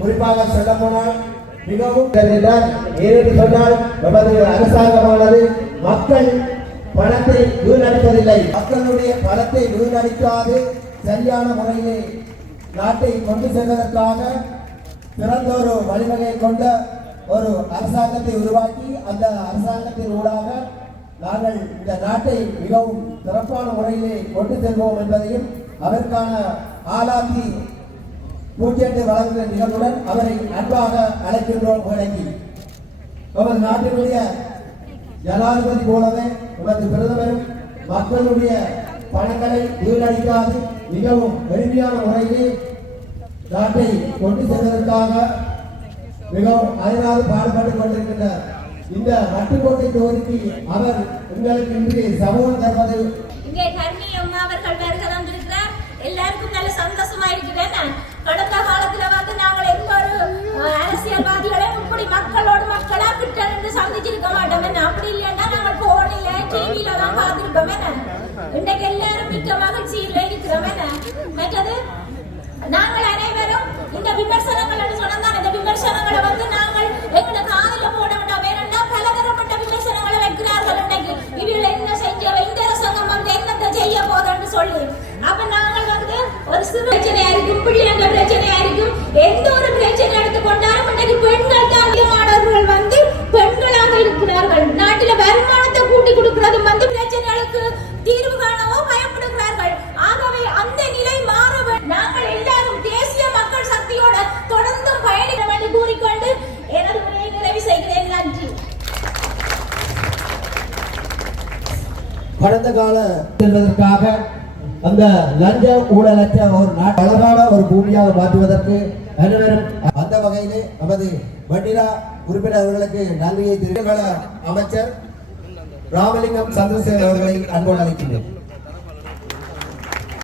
குறிப்பாக சொல்ல போனால் மிகவும் ஏனென்று சொன்னால் நமது அரசாங்கமானது மக்கள் பணத்தை வீணடிப்பதில்லை. மக்களுடைய பணத்தை வீணடிக்காது சரியான முறையிலே நாட்டை கொண்டு செல்வதற்காக சிறந்த ஒரு வழிவகை கொண்ட ஒரு அரசாங்கத்தை உருவாக்கி அந்த அரசாங்கத்தின் ஊடாக நாங்கள் இந்த நாட்டை மிகவும் சிறப்பான முறையிலே கொண்டு செல்வோம் என்பதையும் அதற்கான ஆளாக்கி பூஜ்ஜியத்தை வழங்குகிற நிகழ்வுடன் அவரை அன்பாக அழைக்கின்றோம். வழங்கி நமது நாட்டினுடைய ஜனாதிபதி போலவே நமது பிரதமரும் மக்களுடைய பணங்களை வீணடிக்காது மிகவும் எளிமையான முறையிலே நாட்டை கொண்டு செல்வதற்காக மிகவும் அறியாது பாடுபட்டுக் கொண்டிருக்கின்றார். இந்த மட்டுக்கோட்டை தொகுதிக்கு அவர் உங்களுக்கு இன்று சமூகம் தருவது எல்லாருக்கும் நல்ல சந்தோஷமா இருக்கிறேன். கடந்த காலத்துல வந்து நாங்கள் எந்த ஒரு அரசியல்வாதிகளை இப்படி மக்களோடு மக்களா கிட்ட இருந்து சந்திச்சிருக்க மாட்டோம். அப்படி இல்லைன்னா நாங்கள் போனில டிவியில தான் பார்த்திருப்போம். இன்னைக்கு எல்லாரும் மிக்க மகிழ்ச்சியில இருக்கிறோம். மற்றது நாங்கள் அனைவரும் இந்த விமர்சனங்கள் என்று சொன்னால் இந்த விமர்சனங்களை வந்து நாங்கள் எங்களை காதல போட வேண்டாம். ஏனென்றா பலதரப்பட்ட விமர்சனங்களை வைக்கிறார்கள். இன்னைக்கு இவர்கள் என்ன செஞ்சவ இந்த அரசாங்கம் வந்து என்னத்தை செய்ய போதுன்னு சொல்லி அப்ப நாங்கள் வந்து ஒரு சிறு பிரச்சனையா இருக்கும், பிள்ளைங்க பிரச்சனையா இருக்கும், எந்த ஒரு பிரச்சனை எடுத்துக்கொண்டாலும் இன்னைக்கு பெண்கள் தான் அதிகமானவர்கள் வந்து பெண்களாக இருக்கிறார்கள். நாட்டில வருமானத்தை கூட்டி கொடுக்கிறது வந்து பிரச்சனைகளுக்கு தீர்வு காணவோ பயப்படுகிறார்கள். ஆகவே அந்த நிலை மாற நாங்கள் எல்லாரும் தேசிய மக்கள் சக்தியோட தொடர்ந்து பயணிக்கிறோம் என்று கூறிக்கொண்டு எனது உரையை நிறைவு செய்கிறேன். நன்றி. கடந்த கால செல்வதற்காக அந்த லஞ்ச ஊழலற்ற ஒரு அழகான ஒரு பூமியாக மாற்றுவதற்கு அனைவரும் அந்த வகையிலே நமது வண்டிரா உறுப்பினர் அவர்களுக்கு நன்றியை தெரிவிக்க அமைச்சர் ராமலிங்கம் சந்திரசேகர் அவர்களை அன்போடு அழைக்கின்றேன்.